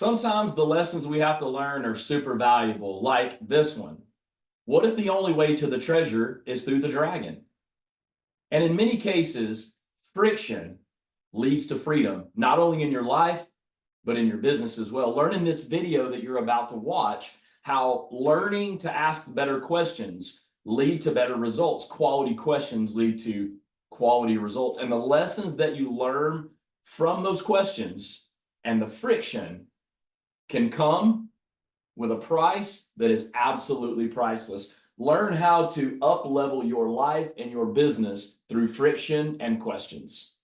Sometimes the lessons we have to learn are super valuable, like this one. What if the only way to the treasure is through the dragon? And in many cases, friction leads to freedom, not only in your life, but in your business as well. Learn in this video that you're about to watch how learning to ask better questions lead to better results. Quality questions lead to quality results. And the lessons that you learn from those questions and the friction can come with a price that is absolutely priceless. Learn how to up-level your life and your business through friction and questions.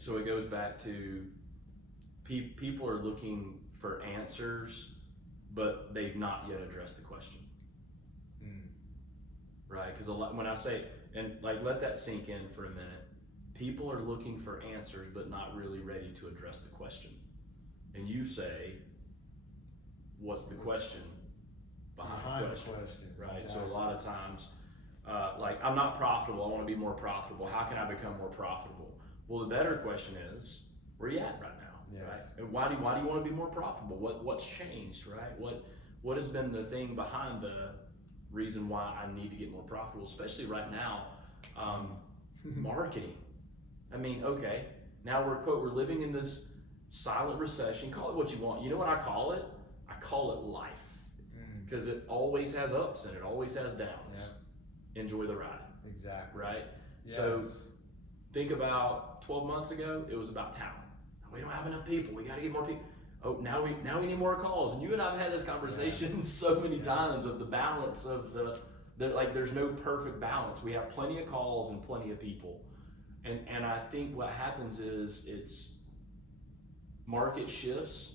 So it goes back to people are looking for answers, but they've not yet addressed the question. Right? Because when I say, and like let that sink in for a minute, people are looking for answers, but not really ready to address the question. And you say, what's the question behind the question? Right? Exactly. So a lot of times, like I'm not profitable, I want to be more profitable. How can I become more profitable? Well, the better question is, where are you at right now? Yes. Right? And why do you want to be more profitable? What's changed, right? What has been the thing behind the reason why I need to get more profitable, especially right now? Marketing. I mean, okay, now we're living in this silent recession. Call it what you want. You know what I call it? I call it life, because it always has ups and it always has downs. Yeah. Enjoy the ride. Exactly. Right. Yes. So think about 12 months ago, it was about talent. We don't have enough people. We got to get more people. Oh, now we need more calls. And you and I have had this conversation so many times of the balance of like there's no perfect balance. We have plenty of calls and plenty of people. And I think what happens is it's market shifts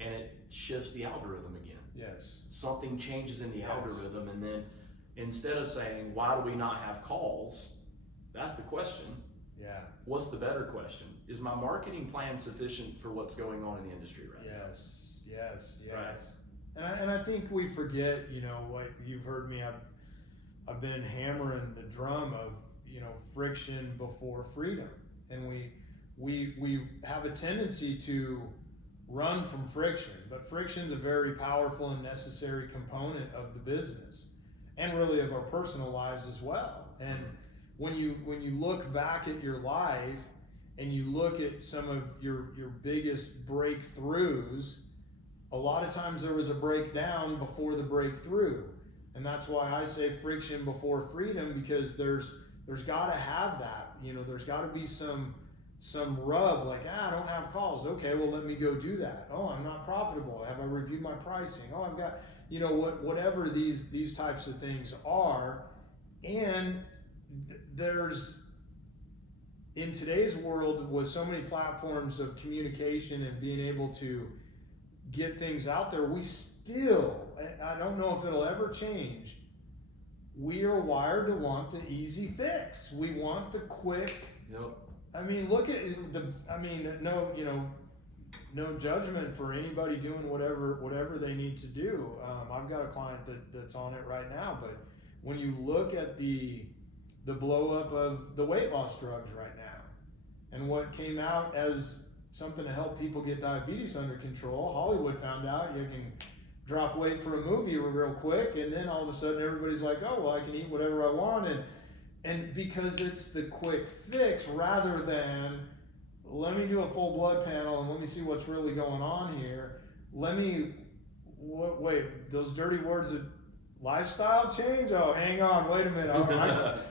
and it shifts the algorithm again. Yes. Something changes in the algorithm, and then instead of saying, why do we not have calls? That's the question. Yeah. What's the better question? Is my marketing plan sufficient for what's going on in the industry right now? Yes. Right. And I think we forget, what you've heard me, I've been hammering the drum of, friction before freedom. And we have a tendency to run from friction, but friction's a very powerful and necessary component of the business and really of our personal lives as well. And when you look back at your life and you look at some of your biggest breakthroughs, a lot of times there was a breakdown before the breakthrough. And that's why I say friction before freedom, because there's got to have that. There's got to be some rub, like, I don't have calls. Okay, well, let me go do that. Oh, I'm not profitable. Have I reviewed my pricing? Oh, I've got, whatever these types of things are. And there's, in today's world with so many platforms of communication and being able to get things out there, we still, I don't know if it'll ever change, we are wired to want the easy fix. We want the quick. Yep. I mean, look at no judgment for anybody doing whatever they need to do. I've got a client that's on it right now, but when you look at the blow up of the weight loss drugs right now and what came out as something to help people get diabetes under control, Hollywood found out you can drop weight for a movie real quick, and then all of a sudden everybody's like, oh, well, I can eat whatever I want, and because it's the quick fix rather than let me do a full blood panel and let me see what's really going on here. Wait, those dirty words of lifestyle change? Oh, hang on, wait a minute.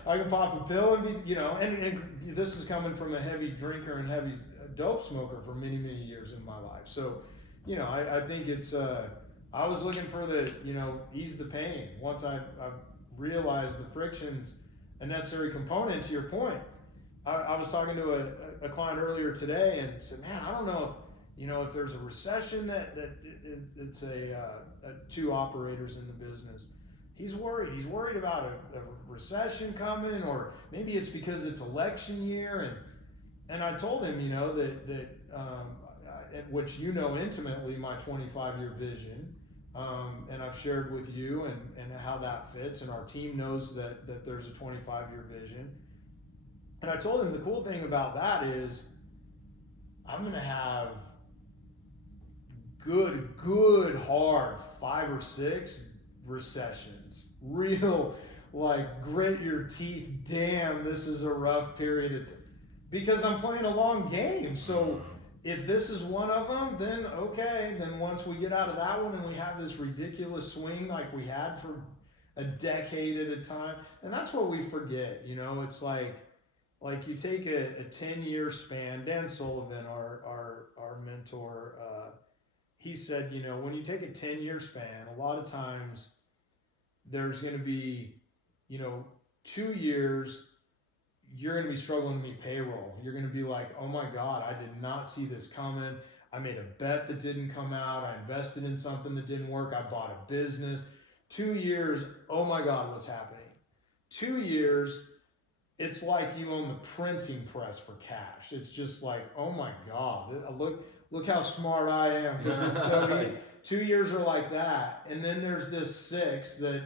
I can pop a pill and be, and this is coming from a heavy drinker and heavy dope smoker for many, many years in my life. So, I think it's, I was looking for the, ease the pain. Once I realized the friction's a necessary component, to your point. I was talking to a client earlier today and said, man, I don't know, if there's a recession that it's two operators in the business. he's worried. He's worried about a recession coming, or maybe it's because it's election year. And I told him, which intimately, my 25-year vision, and I've shared with you and how that fits, and our team knows that there's a 25-year vision. And I told him the cool thing about that is I'm going to have good hard 5 or 6 recessions, real like grit your teeth, damn, this is a rough period because I'm playing a long game. So if this is one of them, then okay, then once we get out of that one and we have this ridiculous swing like we had for a decade at a time, and that's what we forget, it's like you take a 10-year span. Dan Sullivan, our mentor, he said, when you take a 10-year span, a lot of times there's going to be, 2 years, you're going to be struggling to meet payroll. You're going to be like, oh my God, I did not see this coming. I made a bet that didn't come out. I invested in something that didn't work. I bought a business. 2 years, oh my God, what's happening? 2 years, it's like you own the printing press for cash. It's just like, oh my God, look how smart I am, because it's so easy. 2 years are like that. And then there's this 6 that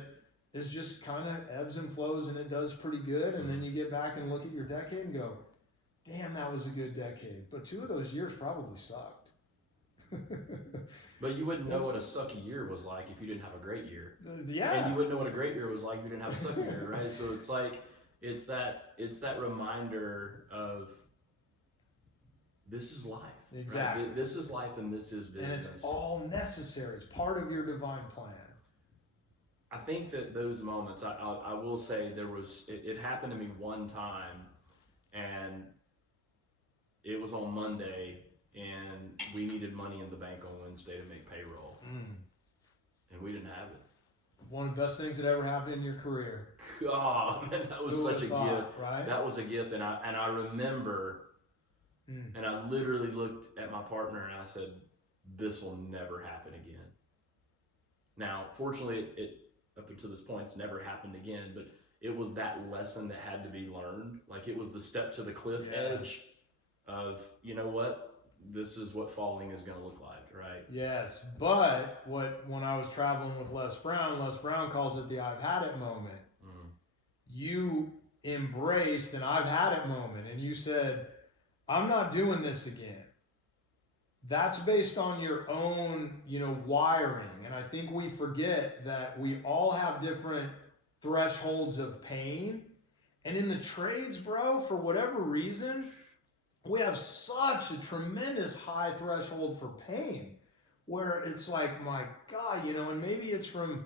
is just kind of ebbs and flows, and it does pretty good. And then you get back and look at your decade and go, damn, that was a good decade. But 2 of those years probably sucked. But you wouldn't know what a sucky year was like if you didn't have a great year. Yeah. And you wouldn't know what a great year was like if you didn't have a sucky year, right? So it's like, it's that reminder of this is life. Exactly. Right? This is life, and this is business. And it's all necessary. It's part of your divine plan. I think that those moments, I will say it happened to me one time, and it was on Monday, and we needed money in the bank on Wednesday to make payroll. And we didn't have it. One of the best things that ever happened in your career. God, man, that was such a gift. Right? That was a gift, and I remember, and I literally looked at my partner and I said, "This will never happen again." Now, fortunately, it up until this point, it's never happened again. But it was that lesson that had to be learned. Like, it was the step to the cliff edge of, you know what, this is what falling is going to look like, right? Yes, but when I was traveling with Les Brown calls it the I've had it moment. You embraced an I've had it moment, and you said, I'm not doing this again. That's based on your own, wiring. And I think we forget that we all have different thresholds of pain. And in the trades, bro, for whatever reason, we have such a tremendous high threshold for pain, where it's like, my God, and maybe it's from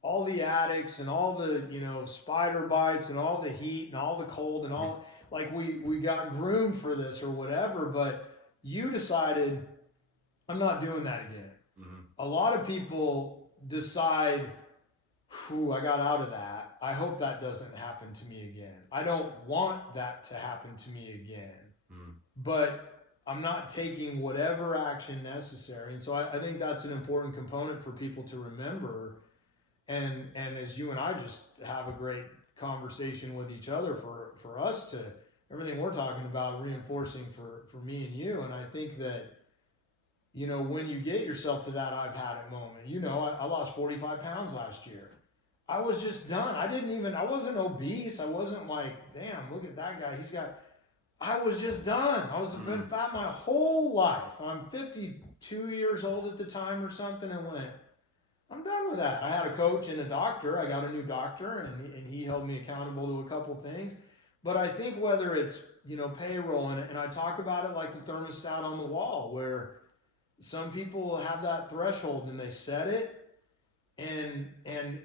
all the addicts and all the, spider bites and all the heat and all the cold and all, like we got groomed for this or whatever, but you decided, I'm not doing that again. A lot of people decide, I got out of that. I hope that doesn't happen to me again. I don't want that to happen to me again. But I'm not taking whatever action necessary. And so I think that's an important component for people to remember. And as you and I just have a great conversation with each other for us to, everything we're talking about reinforcing for me and you. And I think that, when you get yourself to that I've had it moment, I lost 45 pounds last year. I was just done. I wasn't obese. I wasn't like, damn, look at that guy. I was just done. Been fat my whole life. I'm 52 years old at the time or something, and went, I'm done with that. I had a coach and a doctor. I got a new doctor, and he held me accountable to a couple things. But I think whether it's, payroll, and I talk about it like the thermostat on the wall, where some people have that threshold and they set it, and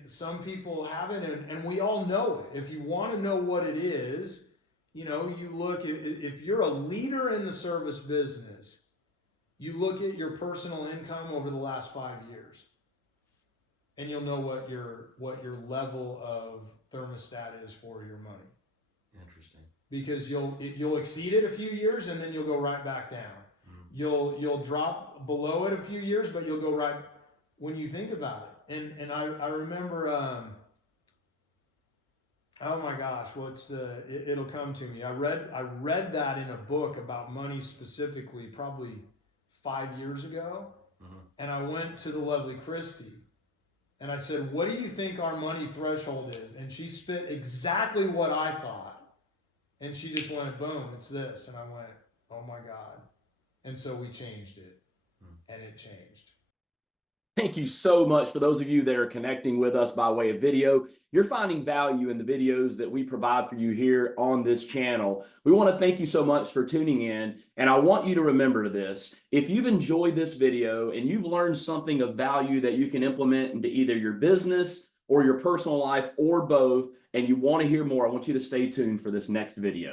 some people have it, and we all know it. If you want to know what it is, you look at, if you're a leader in the service business, you look at your personal income over the last 5 years, and you'll know what your level of thermostat is for your money. Interesting. Because you'll exceed it a few years, and then you'll go right back down. You'll drop below it a few years, but you'll go right when you think about it. And I remember Oh my gosh, it'll come to me. I read that in a book about money specifically, probably 5 years ago, and I went to the lovely Christy, and I said, "What do you think our money threshold is?" And she spit exactly what I thought, and she just went, "Boom, it's this," and I went, "Oh my God!" And so we changed it, and it changed. Thank you so much for those of you that are connecting with us by way of video. You're finding value in the videos that we provide for you here on this channel. We want to thank you so much for tuning in. And I want you to remember this. If you've enjoyed this video and you've learned something of value that you can implement into either your business or your personal life or both, and you want to hear more, I want you to stay tuned for this next video.